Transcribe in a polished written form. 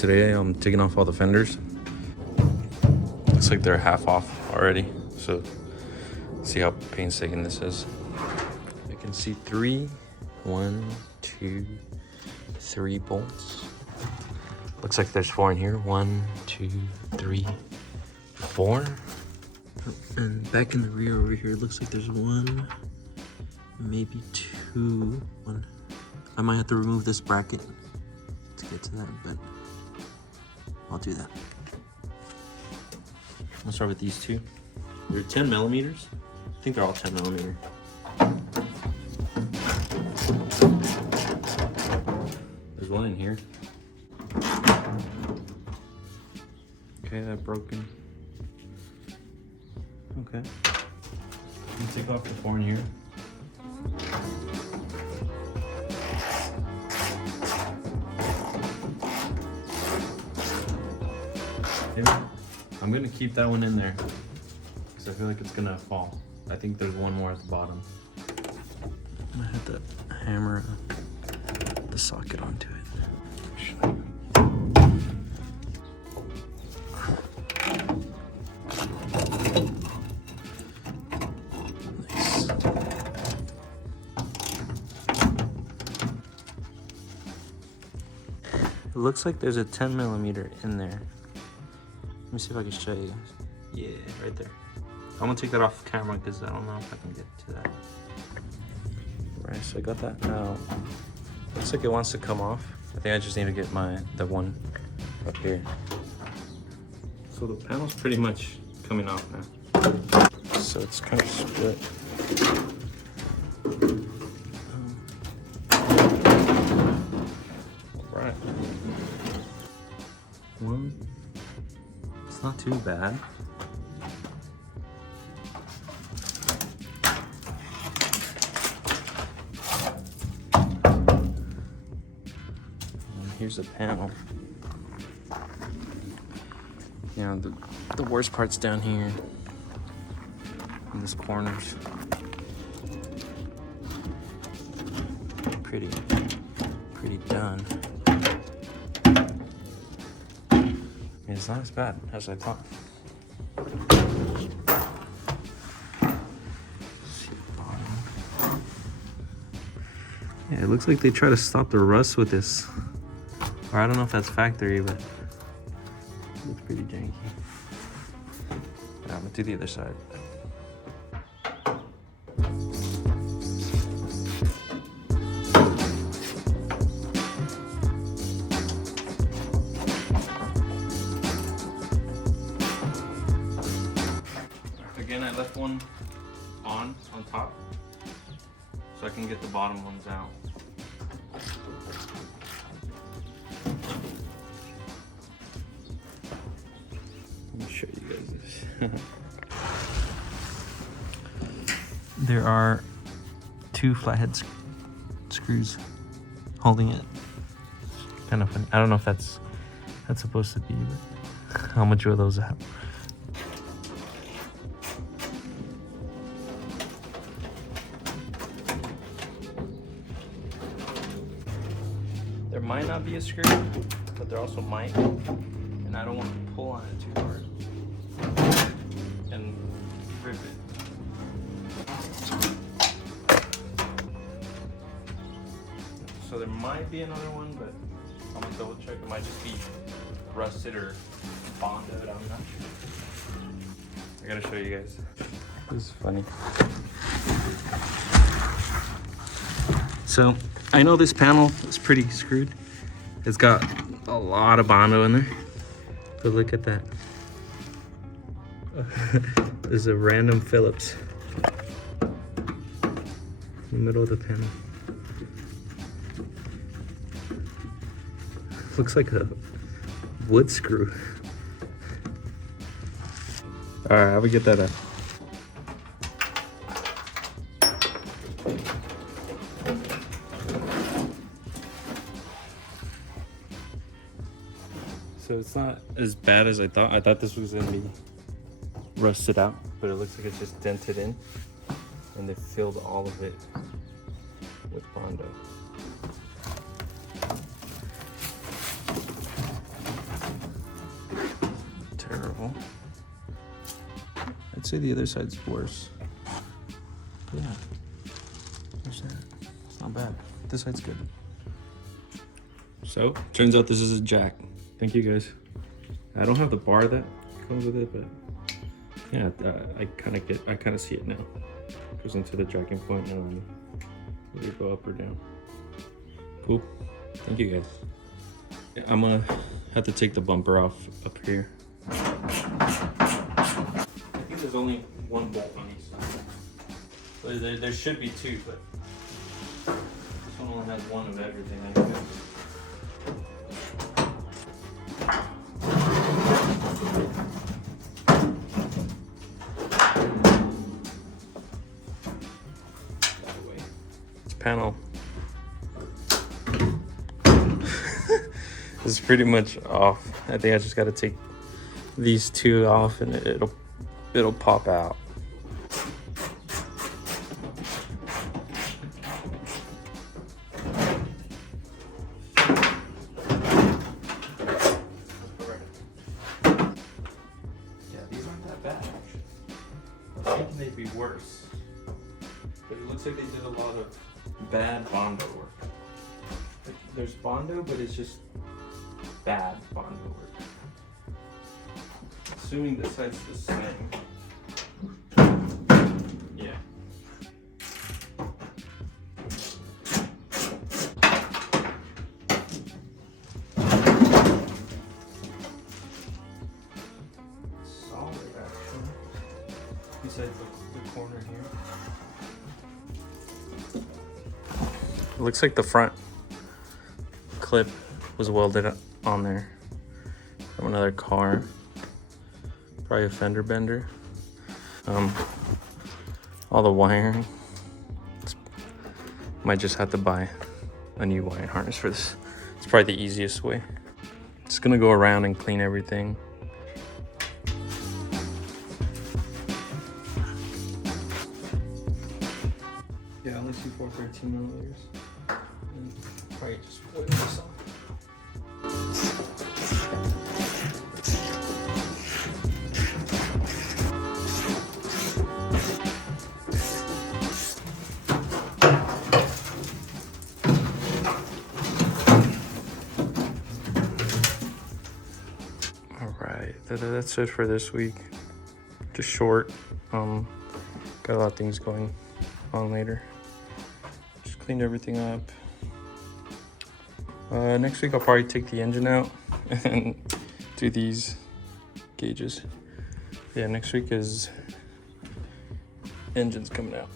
today I'm taking off all the fenders. Looks like they're half off already, so see how painstaking this is. I can see 3, 1, 2, 3 bolts. Looks like there's 4 in here. 1, 2, 3, 4. And back in the rear over here, it looks like there's 1, maybe 2. I might have to remove this bracket to get to that, but I'll do that. I'll start with these 2. They're 10 millimeters. I think they're all 10 millimeter. There's 1 in here. Okay, that broken. Okay. You take off the 4 in here. I'm gonna keep that one in there because I feel like it's gonna fall. I think there's 1 more at the bottom. I'm gonna have to hammer the socket onto it. Nice. It looks like there's a 10 millimeter in there. Let me see if I can show you guys. Yeah, right there. I'm gonna take that off camera because I don't know if I can get to that. Right, so I got that now. Looks like it wants to come off. I think I just need to get the one up here. So the panel's pretty much coming off now. So it's kind of split. Right. 1. It's not too bad. And here's the panel. You know, the worst part's down here in this corners. Pretty done. It's not as bad as I thought. Yeah, it looks like they try to stop the rust with this. Or I don't know if that's factory, but it looks pretty janky. Yeah, I'm gonna do the other side. Again, I left one on top so I can get the bottom ones out. Let me show you guys this. There are 2 flathead screws holding it. Kind of funny. I don't know if that's supposed to be, but how much are those out? There might not be a screw, but there also might, and I don't want to pull on it too hard and rip it. So there might be another one, but I'm gonna double check. It might just be rusted or bonded, I'm not sure. I gotta show you guys. This is funny. So I know this panel is pretty screwed. It's got a lot of Bondo in there, but look at that. There's a random Phillips in the middle of the panel. Looks like a wood screw. All right, how we get that out? So it's not as bad as I thought. I thought this was gonna be rusted out, but it looks like it's just dented in, and they filled all of it with Bondo. say the other side's worse. Yeah. There's that. It's not bad. This side's good. So, turns out this is a jack. Thank you guys. I don't have the bar that comes with it, but yeah, I kind of see it now. Goes into the jacking point now and either go up or down. Cool. Thank you guys. Yeah, I'm gonna have to take the bumper off up here. I think there's only one bolt on each side. But there should be two, but this one only has one of everything, I think. Panel is pretty much off. I think I just got to take these two off and it'll pop out. Yeah, these aren't that bad actually. I was thinking they'd be worse, but it looks like they did a lot of bad Bondo work. Like, there's Bondo, but it's just bad Bondo work. Assuming this side's the same. Yeah. Solid actually. Besides the corner here. It looks like the front clip was welded on there from another car. Probably a fender bender. All the wiring. Might just have to buy a new wiring harness for this. It's probably the easiest way. Just gonna go around and clean everything. Yeah, only 413 millimeters. And probably just oil this off. All right, that's it for this week. Just short. Got a lot of things going on later. Just cleaned everything up. Next week I'll probably take the engine out and do these gauges. Yeah, next week is engine's coming out.